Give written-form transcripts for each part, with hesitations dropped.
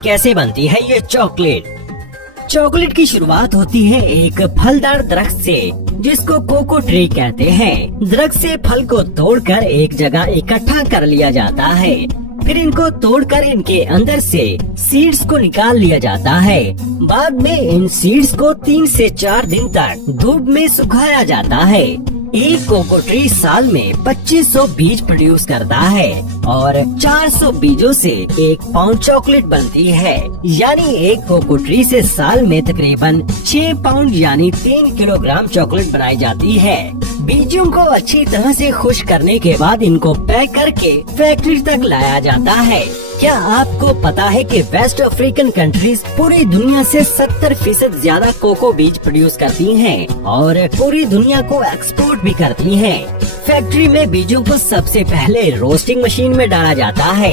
कैसे बनती है ये चॉकलेट। चॉकलेट की शुरुआत होती है एक फलदार दरख्त से, जिसको कोको ट्री कहते हैं। दरख्त से फल को तोड़कर एक जगह इकट्ठा कर लिया जाता है। फिर इनको तोड़कर इनके अंदर से सीड्स को निकाल लिया जाता है। बाद में इन सीड्स को 3 से 4 दिन तक धूप में सुखाया जाता है। एक कोको ट्री साल में 2500 बीज प्रोड्यूस करता है और 400 बीजों से 1 पाउंड चॉकलेट बनती है। यानी एक कोको ट्री से साल में तकरीबन 6 पाउंड यानी 3 किलोग्राम चॉकलेट बनाई जाती है। बीजों को अच्छी तरह से खुश करने के बाद इनको पैक करके फैक्ट्री तक लाया जाता है। क्या आपको पता है कि वेस्ट अफ्रीकन कंट्रीज पूरी दुनिया से 70% ज्यादा कोको बीज प्रोड्यूस करती हैं और पूरी दुनिया को एक्सपोर्ट भी करती हैं। फैक्ट्री में बीजों को सबसे पहले रोस्टिंग मशीन में डाला जाता है,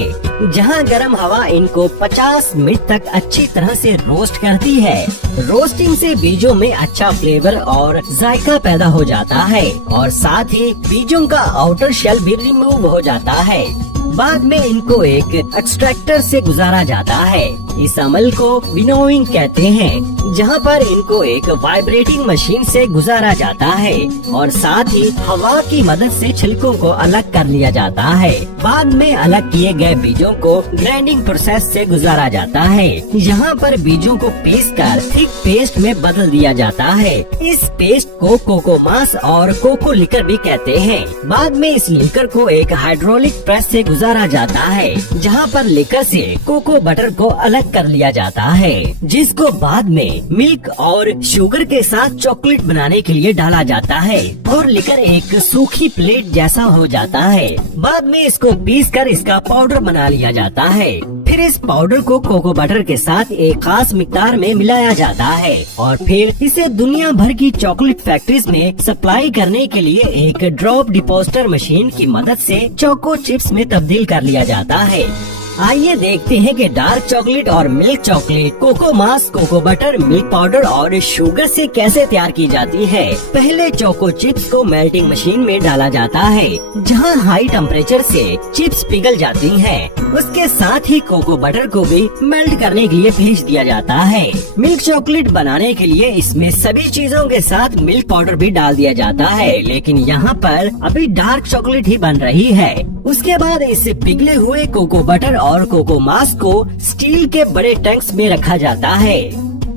जहां गर्म हवा इनको 50 मिनट तक अच्छी तरह से रोस्ट करती है। रोस्टिंग से बीजों में अच्छा फ्लेवर और जायका पैदा हो जाता है और साथ ही बीजों का आउटर शेल भी रिमूव हो जाता है। बाद में इनको एक एक्सट्रैक्टर से गुजारा जाता है। इस अमल को विनोइंग कहते हैं, जहां पर इनको एक वाइब्रेटिंग मशीन से गुजारा जाता है और साथ ही हवा की मदद से छिलकों को अलग कर लिया जाता है। बाद में अलग किए गए बीजों को ग्राइंडिंग प्रोसेस से गुजारा जाता है, यहाँ पर बीजों को पीसकर थिक पेस्ट में बदल दिया जाता है। इस पेस्ट को कोको मास और कोको लिकर भी कहते हैं। बाद में इस लिकर को एक हाइड्रोलिक प्रेस से गुजारा जाता है, जहाँ पर लिकर से कोको बटर को अलग कर लिया जाता है, जिसको बाद में मिल्क और शुगर के साथ चॉकलेट बनाने के लिए डाला जाता है और लिकर एक सूखी प्लेट जैसा हो जाता है। बाद में इसको पीसकर इसका पाउडर बना लिया जाता है। फिर इस पाउडर को कोको बटर के साथ एक खास मिकदार में मिलाया जाता है और फिर इसे दुनिया भर की चॉकलेट फैक्ट्रीज में सप्लाई करने के लिए एक ड्रॉप डिपोजिटर मशीन की मदद से चोको चिप्स में तब्दील कर लिया जाता है। आइए देखते हैं कि डार्क चॉकलेट और मिल्क चॉकलेट कोको मास, कोको बटर, मिल्क पाउडर और शुगर से कैसे तैयार की जाती है। पहले चोको चिप्स को मेल्टिंग मशीन में डाला जाता है, जहां हाई टेम्परेचर से चिप्स पिघल जाती हैं। उसके साथ ही कोको बटर को भी मेल्ट करने के लिए भेज दिया जाता है। मिल्क चॉकलेट बनाने के लिए इसमें सभी चीजों के साथ मिल्क पाउडर भी डाल दिया जाता है, लेकिन यहाँ पर अभी डार्क चॉकलेट ही बन रही है। उसके बाद इस पिघले हुए कोको बटर और कोको मास को स्टील के बड़े टैंक्स में रखा जाता है।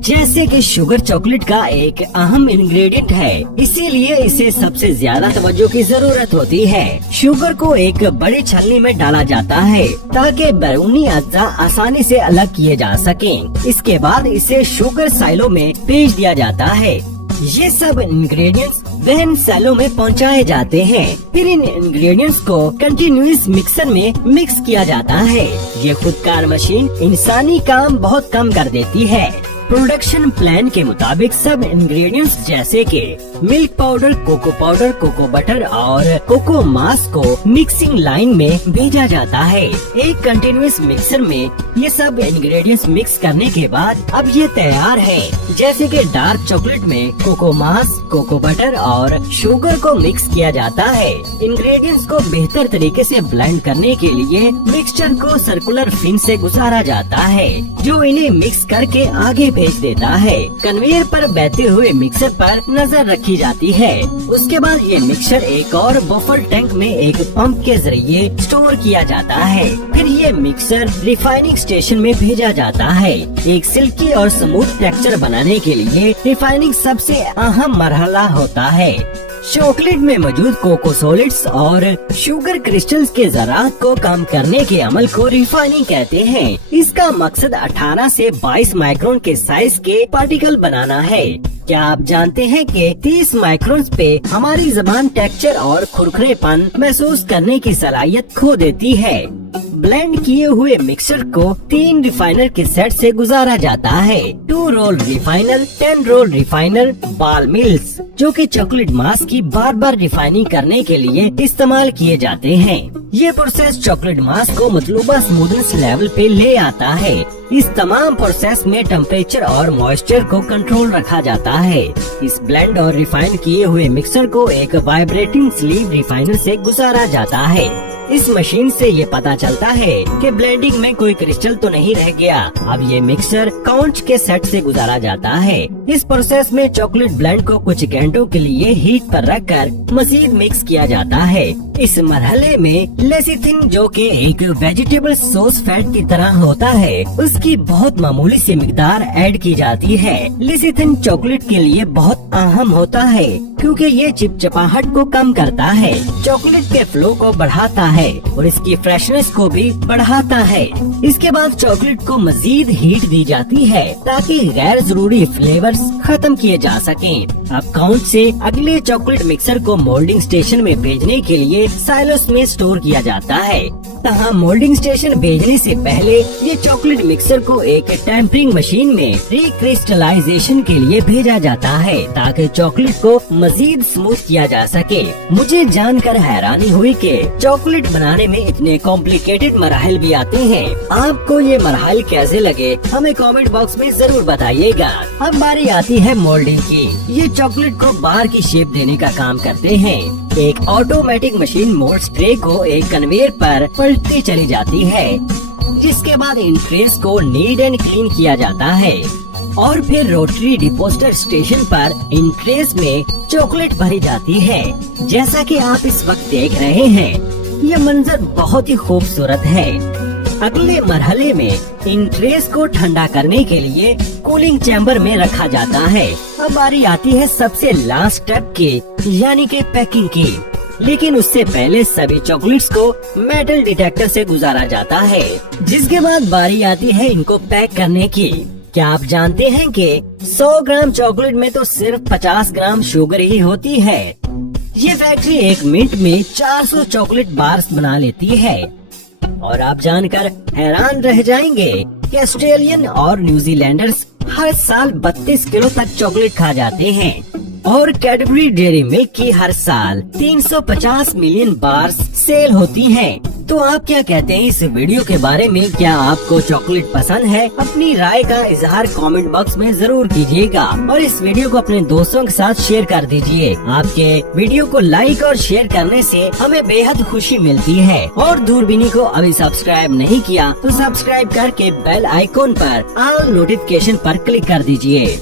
जैसे कि शुगर चॉकलेट का एक अहम इंग्रेडिएंट है, इसीलिए इसे सबसे ज्यादा तवज्जो की जरूरत होती है। शुगर को एक बड़ी छलनी में डाला जाता है ताकि बैरूनी अज्जा आसानी से अलग किए जा सकें। इसके बाद इसे शुगर साइलो में भेज दिया जाता है। ये सब इंग्रेडिएंट्स वहन सेलों में पहुंचाए जाते हैं। फिर इन इंग्रेडिएंट्स को कंटिन्यूअस मिक्सर में मिक्स किया जाता है। ये खुदकार मशीन इंसानी काम बहुत कम कर देती है। प्रोडक्शन प्लान के मुताबिक सब इंग्रेडिएंट्स जैसे कि मिल्क पाउडर, कोको बटर और कोको मास को मिक्सिंग लाइन में भेजा जाता है। एक कंटिन्यूअस मिक्सर में ये सब इंग्रेडिएंट्स मिक्स करने के बाद अब ये तैयार है। जैसे कि डार्क चॉकलेट में कोको मास, कोको बटर और शुगर को मिक्स किया जाता है। इंग्रेडिएंट्स को बेहतर तरीके से ब्लेंड करने के लिए मिक्सचर को सर्कुलर फिन से गुजारा जाता है, जो इन्हें मिक्स करके आगे भेज देता है। कन्वेयर पर बहते हुए मिक्सर पर नजर रखी जाती है। उसके बाद ये मिक्सचर एक और बफर टैंक में एक पंप के जरिए स्टोर किया जाता है। फिर ये मिक्सर रिफाइनिंग स्टेशन में भेजा जाता है। एक सिल्की और स्मूथ टेक्सचर बनाने के लिए रिफाइनिंग सबसे अहम मरहला होता है। चॉकलेट में मौजूद कोको सॉलिड्स और शुगर क्रिस्टल्स के ज़रात को कम करने के अमल को रिफाइनिंग कहते हैं। इसका मकसद 18 से 22 माइक्रोन के साइज के पार्टिकल बनाना है। क्या आप जानते हैं कि 30 माइक्रोन पे हमारी ज़बान टेक्सचर और खुरखरेपन महसूस करने की सलाहियत खो देती है। ब्लेंड किए हुए मिक्सचर को 3 रिफाइनर के सेट से गुजारा जाता है। 2 रोल रिफाइनर, 10 रोल रिफाइनर, बाल मिल्स, जो कि चॉकलेट मास की बार बार रिफाइनिंग करने के लिए इस्तेमाल किए जाते हैं। ये प्रोसेस चॉकलेट मास को मतलूबा स्मूथनेस लेवल पे ले आता है। इस तमाम प्रोसेस में टेम्परेचर और मॉइस्चर को कंट्रोल रखा जाता है। इस ब्लेंड और रिफाइन किए हुए मिक्सर को एक वाइब्रेटिंग स्लीव रिफाइनर से गुजारा जाता है। इस मशीन से ये पता चलता है कि ब्लेंडिंग में कोई क्रिस्टल तो नहीं रह गया। अब ये मिक्सर काउंच के सेट से गुजारा जाता है। इस प्रोसेस में चॉकलेट ब्लेंड को कुछ घंटों के लिए हीट पर रखकर मजीद मिक्स किया जाता है। इस मरहले में लेसिथिन, जो कि एक वेजिटेबल सॉस फैट की तरह होता है, उसकी बहुत मामूली सी मिकदार ऐड की जाती है। लेसिथिन चॉकलेट के लिए बहुत अहम होता है क्योंकि ये चिपचिपाहट को कम करता है, चॉकलेट के फ्लो को बढ़ाता है और इसकी फ्रेशनेस को भी बढ़ाता है। इसके बाद चॉकलेट को मजीद हीट दी जाती है ताकि गैर जरूरी फ्लेवर्स खत्म किए जा सकें। अब काउंट से अगले चॉकलेट मिक्सर को मोल्डिंग स्टेशन में भेजने के लिए साइलोस में स्टोर किया जाता है। तहाँ मोल्डिंग स्टेशन भेजने से पहले ये चॉकलेट मिक्सर को एक टेम्परिंग मशीन में रिक्रिस्टलाइजेशन के लिए भेजा जाता है ताकि चॉकलेट को मजीद स्मूथ किया जा सके। मुझे जानकर हैरानी हुई कि चॉकलेट बनाने में इतने कॉम्प्लिकेटेड मराहल भी आते हैं। आपको ये मराहल कैसे लगे हमें कमेंट बॉक्स में जरूर बताइएगा। अब बारी आती है मोल्डिंग की। ये चॉकलेट को बार की शेप देने का काम करते हैं। एक ऑटोमेटिक मशीन मोल्ड ट्रे को एक कन्वेयर पर पलटती चली जाती है, जिसके बाद इन ट्रेस को नीट एंड क्लीन किया जाता है और फिर रोटरी डिपोजिटर स्टेशन पर इन ट्रेस में चॉकलेट भरी जाती है। जैसा कि आप इस वक्त देख रहे हैं, ये मंजर बहुत ही खूबसूरत है। अगले मरहले में इन ट्रेस को ठंडा करने के लिए कूलिंग चैम्बर में रखा जाता है। अब बारी आती है सबसे लास्ट स्टेप की, यानी कि पैकिंग की। लेकिन उससे पहले सभी चॉकलेट्स को मेटल डिटेक्टर से गुजारा जाता है, जिसके बाद बारी आती है इनको पैक करने की। क्या आप जानते हैं कि 100 ग्राम चॉकलेट में तो सिर्फ 50 ग्राम शुगर ही होती है। ये फैक्ट्री एक मिनट में 400 चॉकलेट बार्स बना लेती है और आप जानकर हैरान रह जाएंगे कि ऑस्ट्रेलियन और न्यूजीलैंडर्स हर साल 32 किलो तक चॉकलेट खा जाते हैं और कैडबरी डेयरी मिल्क की हर साल 350 मिलियन बार्स सेल होती हैं। तो आप क्या कहते हैं इस वीडियो के बारे में? क्या आपको चॉकलेट पसंद है? अपनी राय का इजहार कमेंट बॉक्स में जरूर कीजिएगा और इस वीडियो को अपने दोस्तों के साथ शेयर कर दीजिए। आपके वीडियो को लाइक और शेयर करने से हमें बेहद खुशी मिलती है। और दूरबीनी को अभी सब्सक्राइब नहीं किया तो सब्सक्राइब करके बेल आइकॉन पर ऑल नोटिफिकेशन पर क्लिक कर दीजिए।